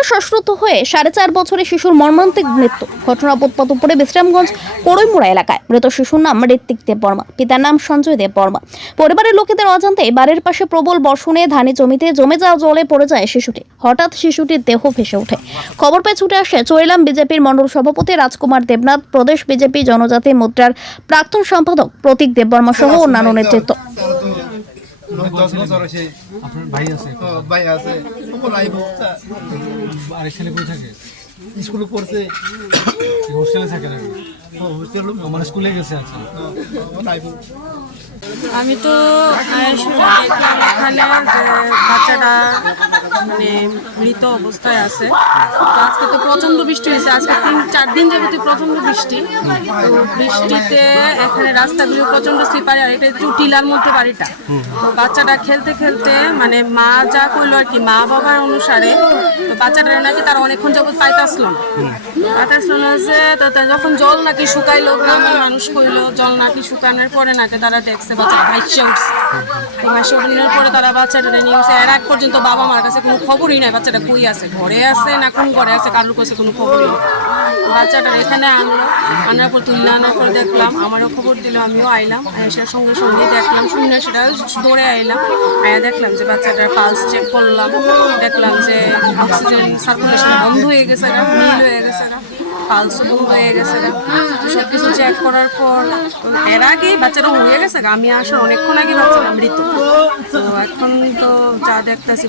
জ্বরে শ্বাসরুদ্ধ হয়ে সাড়ে চার বছরের শিশুর মর্মান্তিক মৃত্যু। ঘটনা বোধপাতপুরে বিশ্রামগঞ্জ করইমুড়া এলাকায়। মৃত শিশুর নাম ঋত্বিক দেব বর্মা। পিতার নাম সঞ্জয় দেব বর্মা। পরিবারের লোকেদের অজান্তে বাড়ির পাশে প্রবল বর্ষণে ধানে জমিতে জমে যাওয়া জলে পড়ে যায় শিশুটি। হঠাৎ শিশুটির দেহ ভেসে ওঠে। খবর পেয়ে ছুটে আসে চৈলাম বিজেপির মণ্ডল সভাপতি রাজকুমার দেবনাথ। প্রদেশ বিজেপি জনজাতি মুদ্রার প্রাক্তন সম্পাদক প্রতীক দেববর্মা সহ অন্যান্য নেতৃত্ব। দশ বছর হয়েছে। আপনার ভাই আছে ও, ভাই আছে। ছেলে থাকে? স্কুলে পড়ছে। হোস্টেলে থাকে নাকি? হোস্টেল। আমার স্কুলে গেছে আজকে লাইভ আমি তো বাচ্চাটা মানে মৃত অবস্থায় আছে। আজকে তো প্রচণ্ড বৃষ্টি হয়েছে। আজকে তিন, চার দিন যাবতীয় প্রচণ্ড বৃষ্টি। তো বৃষ্টিতে এখানে রাস্তাগুলো প্রচণ্ড স্লিপারি আর এটা একটু টিলার মধ্যে বাড়িটা। তো বাচ্চাটা খেলতে খেলতে মানে মা যা করল আর কি, মা বাবার অনুসারে, তো বাচ্চাটা নাকি তারা অনেকক্ষণ যাবত পাইতাছিল না। পাইতাছিল না যে, তো যখন জল নাকি শুকাইলো, গ্রামের মানুষ কইলো, জল নাকি শুকানোর পরে নাকি তারা দেখছে বাচ্চাটা ভাইসে উঠছে। ভাইসে উঠানোর পরে তারা বাচ্চাটা নিয়ে এর আগ পর্যন্ত বাবা মার কাছে কোনো খবরই নাই। বাচ্চাটা কই আছে? ঘরে আছে না কোন ঘরে আছে? কারোর কাছে কোনো খবরই নেই। বাচ্চাটা এখানে আনলো। আনার পর তুললে আনার পর দেখলাম, আমারও খবর দিল, আমিও আইলাম এসে সঙ্গে সঙ্গে দেখলাম, শুনে সেটা দৌড়ে আইলাম। আয়া দেখলাম যে বাচ্চাটার পালস চেক করলাম। দেখলাম যে অক্সিজেন সার্কুলেশন বন্ধ হয়ে গেছে না নীল হয়ে গেছে না পালসও বন্ধ হয়ে গেছে না। সব কিছু চেক করার পর, এর আগেই বাচ্চাটা হয়ে গেছে। আমি আসার অনেকক্ষণ আগে বাচ্চাটা মৃত। তো এখন তো যা দেখতেছি